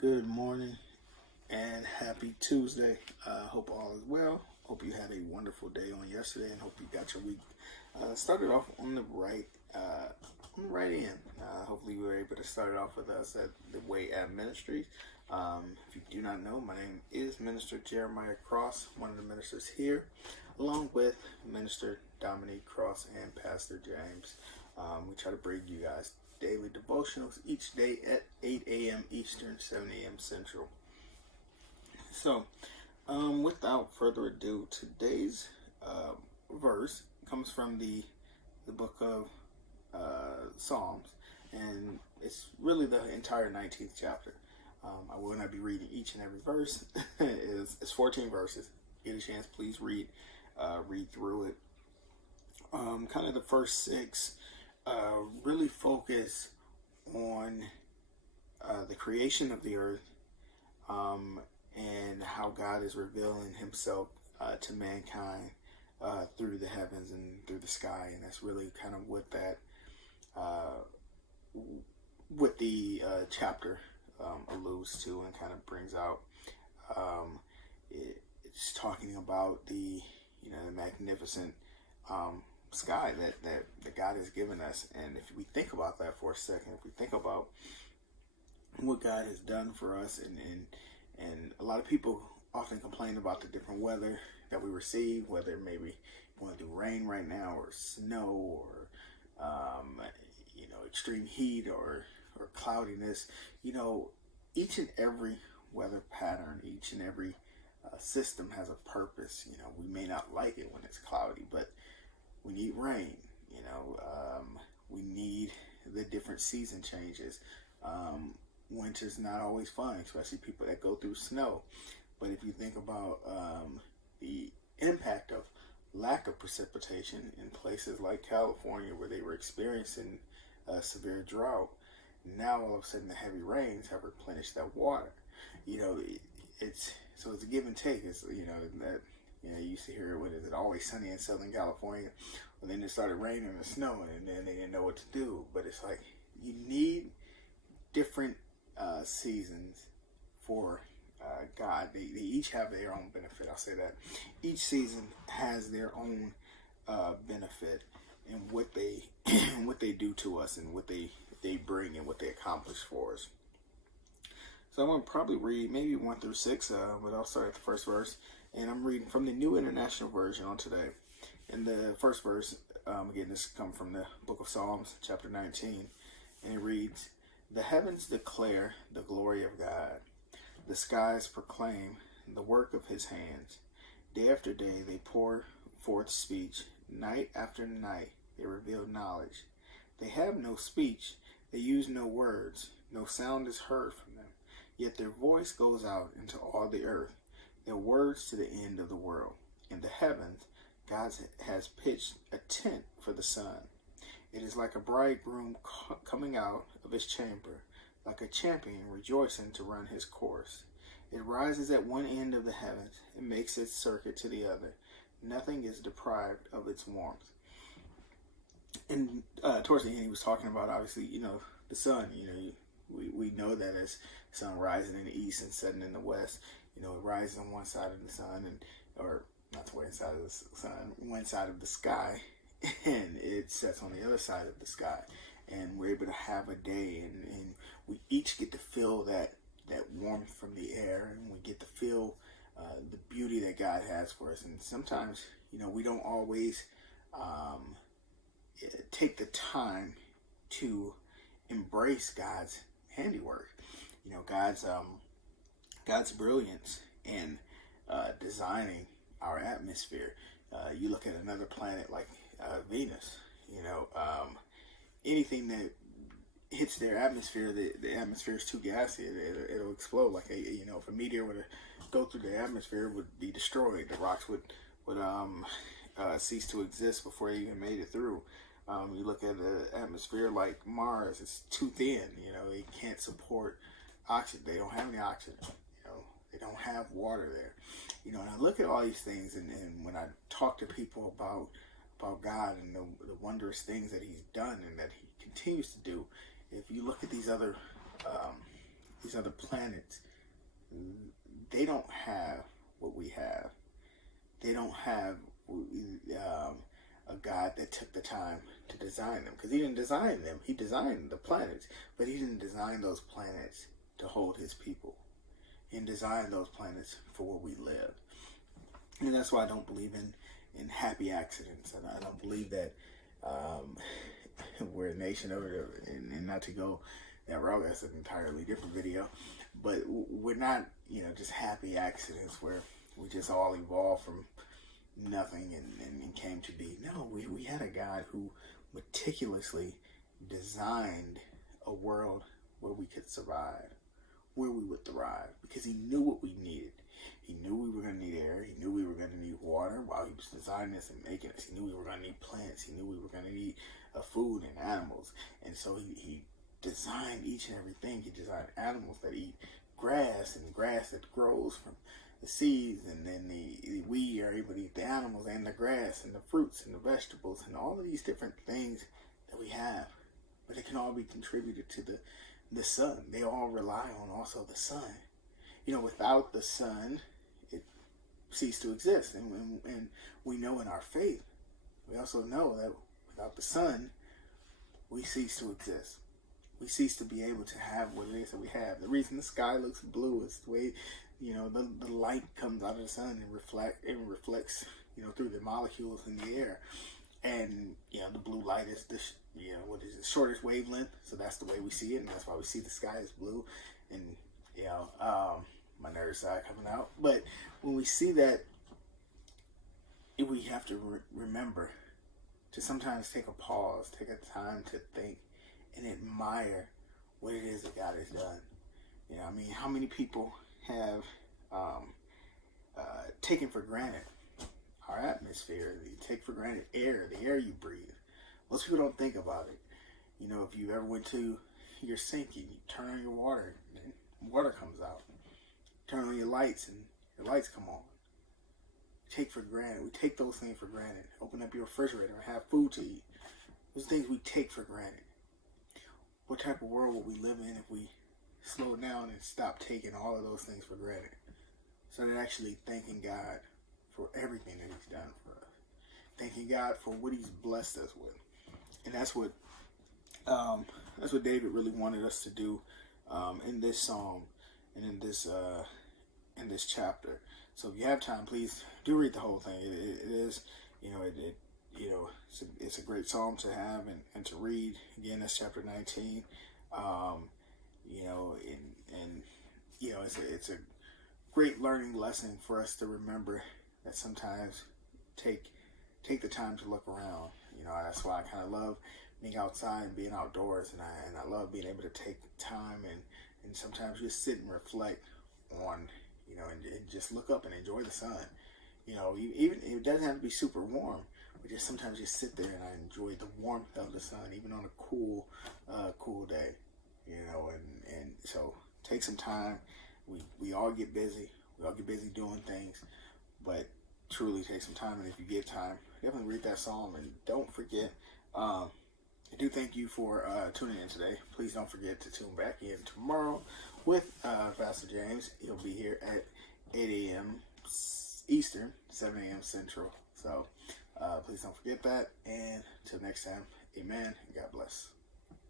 Good morning and happy Tuesday. Hope all is well. Hope you had a wonderful day on yesterday, and hope you got your week started off on the right end. Hopefully, you were able to start it off with us at the Way at Ministries. If you do not know, my name is Minister Jeremiah Cross, one of the ministers here, along with Minister Dominique Cross and Pastor James. We try to bring you guys daily devotionals each day at 8 a.m. Eastern, 7 a.m. Central. So, without further ado, today's verse comes from the book of Psalms, and it's really the entire 19th chapter. I will not be reading each and every verse. It's 14 verses. Get a chance, please read through it. Kind of the first six really focus on the creation of the earth and how God is revealing himself to mankind through the heavens and through the sky. And that's really kind of what the chapter alludes to and kind of brings out. It's talking about the magnificent sky that God has given us. And if we think about that for a second, if we think about what God has done for us, and a lot of people often complain about the different weather that we receive, whether maybe going through rain right now, or snow, or extreme heat, or cloudiness. Each and every weather pattern, each and every system has a purpose. We may not like it when it's cloudy, but we need rain. We need the different season changes. Winter's not always fun, especially people that go through snow. But if you think about the impact of lack of precipitation in places like California, where they were experiencing a severe drought, now all of a sudden the heavy rains have replenished that water. It's a give and take. It's you used to hear, what is it, always sunny in Southern California. Well, then it started raining and snowing, and then they didn't know what to do. But it's like, you need different seasons for God. They each have their own benefit. I'll say that. Each season has their own benefit in what they do to us, and what they bring, and what they accomplish for us. So I'm going to probably read maybe 1 through 6, but I'll start at the first verse. And I'm reading from the New International Version on today. And the first verse, again, this comes from the book of Psalms, chapter 19. And it reads, "The heavens declare the glory of God. The skies proclaim the work of his hands. Day after day they pour forth speech. Night after night they reveal knowledge. They have no speech. They use no words. No sound is heard from them. Yet their voice goes out into all the earth, their words to the end of the world. In the heavens, God has pitched a tent for the sun. It is like a bridegroom coming out of his chamber, like a champion rejoicing to run his course. It rises at one end of the heavens and makes its circuit to the other. Nothing is deprived of its warmth." And towards the end, he was talking about, obviously, the sun. We know that as the sun rising in the east and setting in the west, it rises on one side of the sun, or not the one side of the sun, one side of the sky, and it sets on the other side of the sky. And we're able to have a day, and we each get to feel that warmth from the air, and we get to feel the beauty that God has for us. And sometimes, we don't always take the time to embrace God's handiwork. God's brilliance in designing our atmosphere. You look at another planet like Venus. Anything that hits their atmosphere, the atmosphere is too gassy. It'll explode. Like if a meteor were to go through the atmosphere, it would be destroyed. The rocks would cease to exist before they even made it through. You look at the atmosphere like Mars; it's too thin. It can't support oxygen. They don't have any oxygen. They don't have water there. And I look at all these things, and when I talk to people about God and the wondrous things that he's done and that he continues to do, if you look at these other these other planets, they don't have what we have. They don't have a God that took the time to design them, because he didn't design them. He designed the planets, but he didn't design those planets to hold his people. He didn't design those planets for where we live. And that's why I don't believe in happy accidents. And I don't believe that we're a nation of it, and not to go that route, that's an entirely different video. But we're not, just happy accidents where we just all evolved from nothing and came to be. No, we had a God who meticulously designed a world where we could survive, where we would thrive, because he knew what we needed. He knew we were going to need air. He knew we were going to need water while he was designing this and making us. He knew we were going to need plants. He knew we were going to need food and animals. And so he designed each and everything. He designed animals that eat grass, and grass that grows from the seeds, and then we are able to eat the animals and the grass and the fruits and the vegetables and all of these different things that we have. But it can all be contributed to the sun. They all rely on also the sun. Without the sun, it ceased to exist. And we know in our faith, we also know that without the sun, we cease to exist. We cease to be able to have what it is that we have. The reason the sky looks blue is the way, the light comes out of the sun and reflects, through the molecules in the air. And, the blue light is the shortest wavelength. So that's the way we see it. And that's why we see the sky is blue. And, my nerd side coming out. But when we see that, we have to remember to sometimes take a pause, take a time to think and admire what it is that God has done. How many people have taken for granted our atmosphere? You take for granted the air you breathe. Most people don't think about it. If you ever went to your sink and you turn on your water, and water comes out. Turn on your lights and your lights come on. Take for granted. We take those things for granted. Open up your refrigerator and have food to eat. Those things we take for granted. What type of world would we live in if we slow down and stop taking all of those things for granted? Started actually thanking God for everything that he's done for us. Thanking God for what he's blessed us with. And that's what David really wanted us to do in this psalm and in this chapter. So if you have time, please do read the whole thing. It is, it's a great psalm to have and to read. Again, that's chapter 19. It's a great learning lesson for us to remember that sometimes take the time to look around. That's why I kind of love being outside and being outdoors, and I love being able to take time and sometimes just sit and reflect on, and just look up and enjoy the sun. Even it doesn't have to be super warm, but just sometimes just sit there and I enjoy the warmth of the sun, even on a cool day. And so take some time. We all get busy. We all get busy doing things, but truly take some time. And if you get time, definitely read that psalm. And don't forget, I do thank you for tuning in today. Please don't forget to tune back in tomorrow with Pastor James. He'll be here at 8 a.m. Eastern, 7 a.m. Central. So please don't forget that. And until next time, amen and God bless.